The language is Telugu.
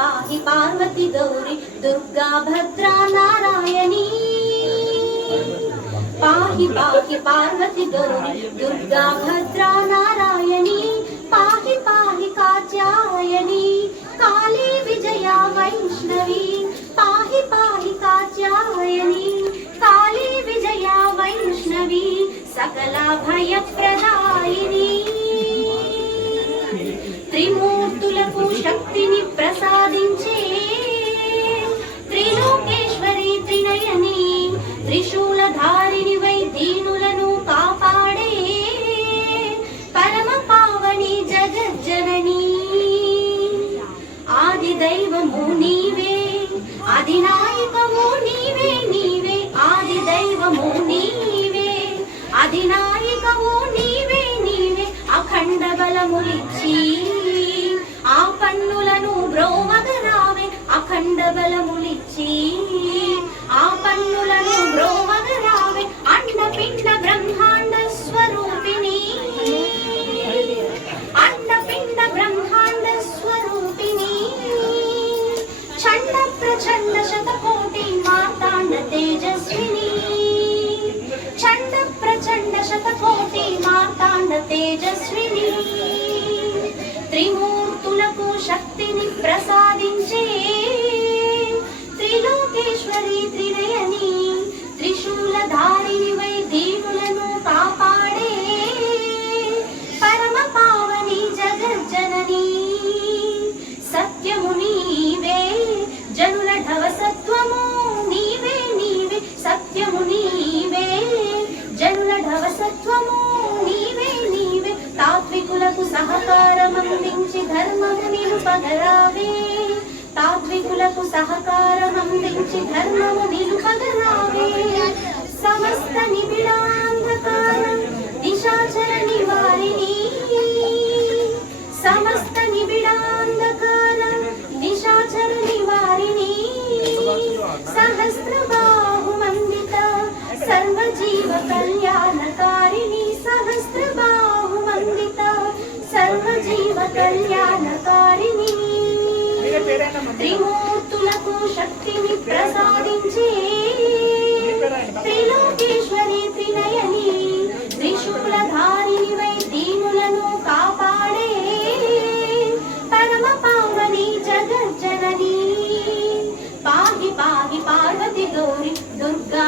पाहि पार्वती गौरी दुर्गा भद्रा नारायणी पाहि पाहि पार्वती गौरी दुर्गा भद्रा नारायणी पाहि पाहि कात्यायनी काली विजया वैष्णवी पाहि पाहि कात्यायनी काली विजया वैष्णवी सकला भयप्रदायिनी त्रिमूर्तुలకు శక్తిని ప్రసాదించే త్రిలోకేశ్వరి త్రినయని త్రిశూలధారిణి వై దీనులను కాపాడే పరమ పావని జగజ్జనని ఆది దైవము నీవే అధినాయకము నీవే నీవే ఆది దైవము నీవే అధినాయకము నీవే నీవే అఖండ బలములిచ్చి ఆ పన్నులను బ్రోమగరావే అఖండ బలములిచ్చి ఆ పన్నులను బ్రోమగరావే అండపిండ బ్రహ్మాండ స్వరూపిణి అండపిండ బ్రహ్మాండ స్వరూపిణి చండ ప్రచండ శతకోటి మార్తాండ తేజస్విని చండ ప్రచండ శతకోటి మార్తాండ తేజస్విని త్రిమూర్తులకు శక్తిని ప్రసాదించే త్రిలోకేశ్వరి త్రినయని త్రిశూలధారిణి వై దీనులను కాపాడే పరమ పావని జగజ్జనని సత్యము నీవే జనుల ఢవసత్వము నీవే నీవే సత్యము నీవే జనుల ఢవసత్వము నీవే నీవే తాత్వికులకు సహకారమందించి ధర్మము నిలుపగరావే తాత్వికులకు సహకారమందించి ధర్మము నిలుపగరావే సమస్త నిబిడాంధకార నిశాచర నివారిణి సమస్త నిబిడాంధకార నిశాచర నివారిణి సహస్రబాహుమండిత సర్వజీవ కళ్యాణకారిణి సహస్రబాహుమండిత సర్వజీవ కళ్యాణకారిణి త్రిమూర్తులకు శక్తిని ప్రసాదించే త్రిలోకేశ్వరి త్రినయని త్రిశూలధారిణి వై దీనులను కాపాడే పరమ పావని జగజ్జనని పాహి పాహి పార్వతి గౌరి దుర్గా